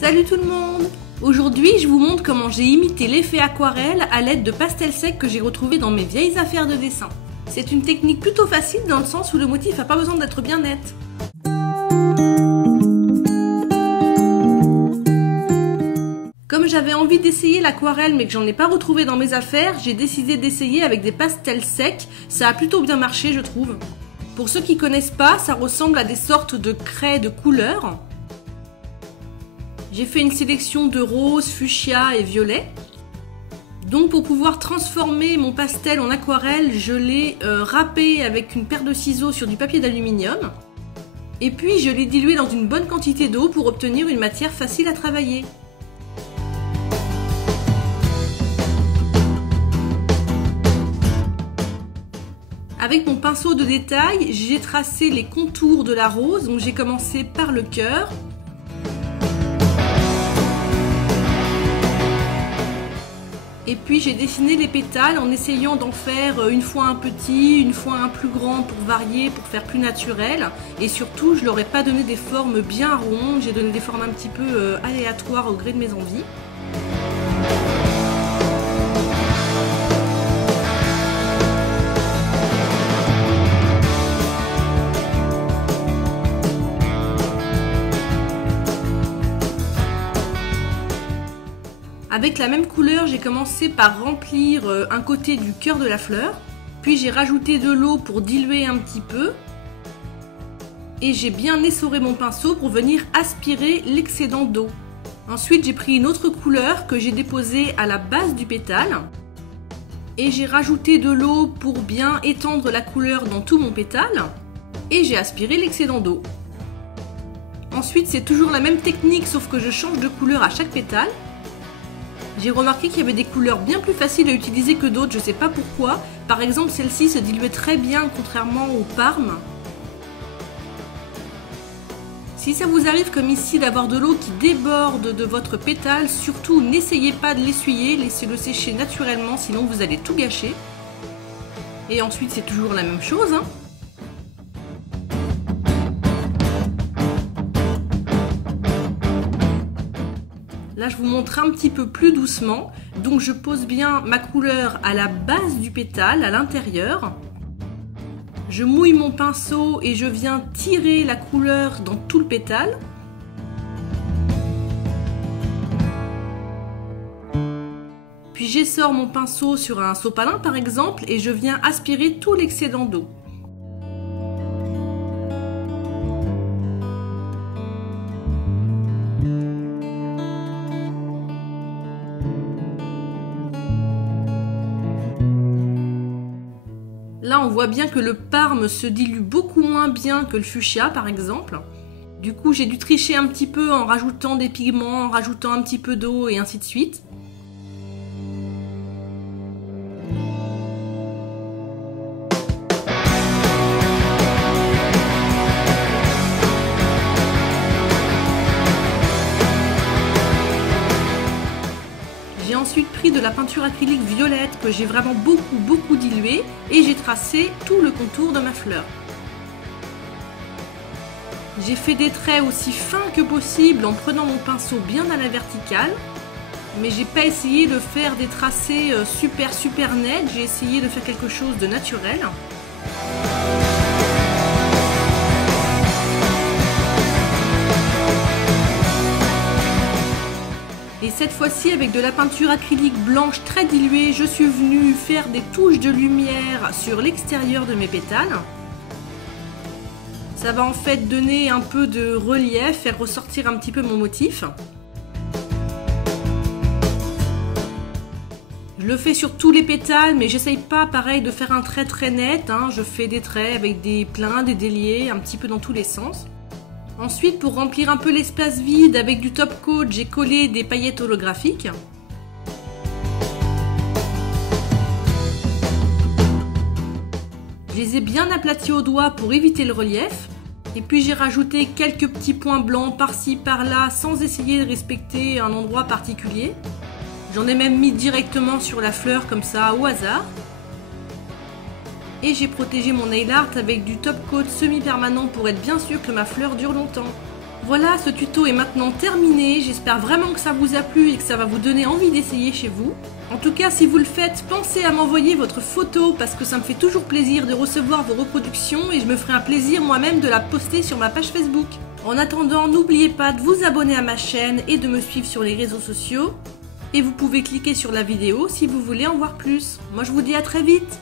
Salut tout le monde! Aujourd'hui, je vous montre comment j'ai imité l'effet aquarelle à l'aide de pastels secs que j'ai retrouvés dans mes vieilles affaires de dessin. C'est une technique plutôt facile dans le sens où le motif n'a pas besoin d'être bien net. Comme j'avais envie d'essayer l'aquarelle mais que j'en ai pas retrouvé dans mes affaires, j'ai décidé d'essayer avec des pastels secs. Ça a plutôt bien marché, je trouve. Pour ceux qui connaissent pas, ça ressemble à des sortes de craies de couleurs. J'ai fait une sélection de rose, fuchsia et violet. Donc pour pouvoir transformer mon pastel en aquarelle, je l'ai râpé avec une paire de ciseaux sur du papier d'aluminium. Et puis je l'ai dilué dans une bonne quantité d'eau pour obtenir une matière facile à travailler. Avec mon pinceau de détail, j'ai tracé les contours de la rose, donc j'ai commencé par le cœur. Et puis j'ai dessiné les pétales en essayant d'en faire une fois un petit, une fois un plus grand pour varier, pour faire plus naturel. Et surtout, je leur ai pas donné des formes bien rondes, j'ai donné des formes un petit peu aléatoires au gré de mes envies. Avec la même couleur, j'ai commencé par remplir un côté du cœur de la fleur, puis j'ai rajouté de l'eau pour diluer un petit peu, et j'ai bien essoré mon pinceau pour venir aspirer l'excédent d'eau. Ensuite, j'ai pris une autre couleur que j'ai déposée à la base du pétale, et j'ai rajouté de l'eau pour bien étendre la couleur dans tout mon pétale, et j'ai aspiré l'excédent d'eau. Ensuite, c'est toujours la même technique, sauf que je change de couleur à chaque pétale. J'ai remarqué qu'il y avait des couleurs bien plus faciles à utiliser que d'autres, je ne sais pas pourquoi. Par exemple, celle-ci se diluait très bien, contrairement au parme. Si ça vous arrive comme ici d'avoir de l'eau qui déborde de votre pétale, surtout n'essayez pas de l'essuyer, laissez-le sécher naturellement, sinon vous allez tout gâcher. Et ensuite, c'est toujours la même chose, hein. Là, je vous montre un petit peu plus doucement. Donc, je pose bien ma couleur à la base du pétale, à l'intérieur. Je mouille mon pinceau et je viens tirer la couleur dans tout le pétale. Puis, j'essore mon pinceau sur un sopalin, par exemple, et je viens aspirer tout l'excédent d'eau. Là, on voit bien que le parme se dilue beaucoup moins bien que le fuchsia, par exemple. Du coup, j'ai dû tricher un petit peu en rajoutant des pigments, en rajoutant un petit peu d'eau et ainsi de suite. J'ai ensuite pris de la peinture acrylique violette que j'ai vraiment beaucoup diluée et j'ai tracé tout le contour de ma fleur. J'ai fait des traits aussi fins que possible en prenant mon pinceau bien à la verticale, mais j'ai pas essayé de faire des tracés super nets, j'ai essayé de faire quelque chose de naturel. Et cette fois-ci, avec de la peinture acrylique blanche très diluée, je suis venue faire des touches de lumière sur l'extérieur de mes pétales. Ça va en fait donner un peu de relief, faire ressortir un petit peu mon motif. Je le fais sur tous les pétales, mais j'essaye pas pareil de faire un trait très net, hein. Je fais des traits avec des pleins, des déliés, un petit peu dans tous les sens. Ensuite, pour remplir un peu l'espace vide avec du top coat, j'ai collé des paillettes holographiques. Je les ai bien aplaties au doigt pour éviter le relief. Et puis j'ai rajouté quelques petits points blancs par-ci par-là sans essayer de respecter un endroit particulier. J'en ai même mis directement sur la fleur comme ça au hasard. Et j'ai protégé mon nail art avec du top coat semi-permanent pour être bien sûr que ma fleur dure longtemps. Voilà, ce tuto est maintenant terminé. J'espère vraiment que ça vous a plu et que ça va vous donner envie d'essayer chez vous. En tout cas, si vous le faites, pensez à m'envoyer votre photo parce que ça me fait toujours plaisir de recevoir vos reproductions et je me ferai un plaisir moi-même de la poster sur ma page Facebook. En attendant, n'oubliez pas de vous abonner à ma chaîne et de me suivre sur les réseaux sociaux. Et vous pouvez cliquer sur la vidéo si vous voulez en voir plus. Moi, je vous dis à très vite.